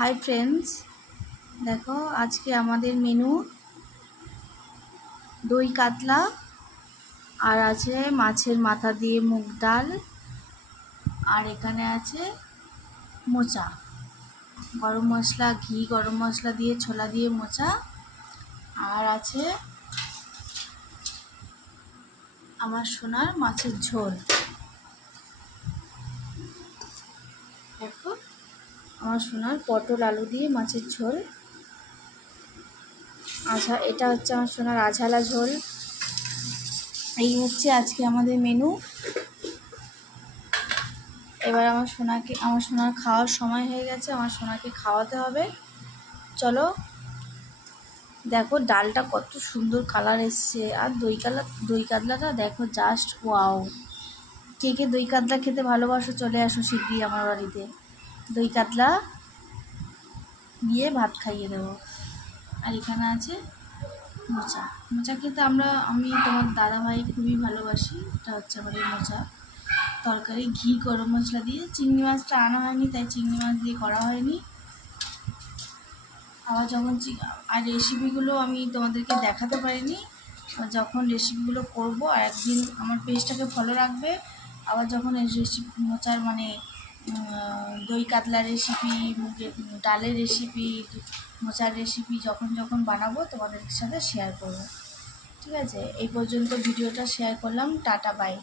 Hi friends, দেখো আজকে আমাদের মেনু দই কাতলা আর আছে মাছের মাথা দিয়ে মুগ ডাল, আর এখানে আছে মোচা, গরম মশলা গরম মশলা দিয়ে ছোলা দিয়ে মোচা, আর আছে আমার সোনার মাছের ঝোল। দেখো আমার সোনার পটল আলু দিয়ে মাছের ঝোল। আচ্ছা, এটা হচ্ছে আমার সোনার আঝালা ঝোল। এই হচ্ছে আজকে আমাদের মেনু। এবার আমার সোনার খাওয়ার সময় হয়ে গেছে, আমার সোনাকে খাওয়াতে হবে। চলো, দেখো ডালটা কত সুন্দর কালার এসছে, আর দই কাতলাটা দেখো জাস্ট ওয়াও। কে কে দই কাতলা খেতে ভালোবাসো চলে আসো শিগগিরই আমার বাড়িতে, দই কাতলা দিয়ে ভাত খাইয়ে দেবো। আর এখানে আছে মোচা। মোচা খেতে আমি তোমার দাদাভাই খুবই ভালোবাসি। এটা হচ্ছে আমাদের মোচা তরকারি, গরম মশলা দিয়ে। চিংড়ি মাছটা আনা হয়নি, তাই চিংড়ি মাছ দিয়ে করা হয়নি। আবার যখন আর রেসিপিগুলো আমি তোমাদেরকে দেখাতে পারিনি, যখন রেসিপিগুলো করব। আর একদিন আমার পেজটাকে ফলো রাখবে। আবার যখন এই রেসিপি মোচার দই কাতলার রেসিপি, মুগের ডালের রেসিপি, মোচার রেসিপি যখন বানাবো তোমাদের সাথে শেয়ার করব। ঠিক আছে, এই পর্যন্ত ভিডিওটা শেয়ার করলাম। Tata, by.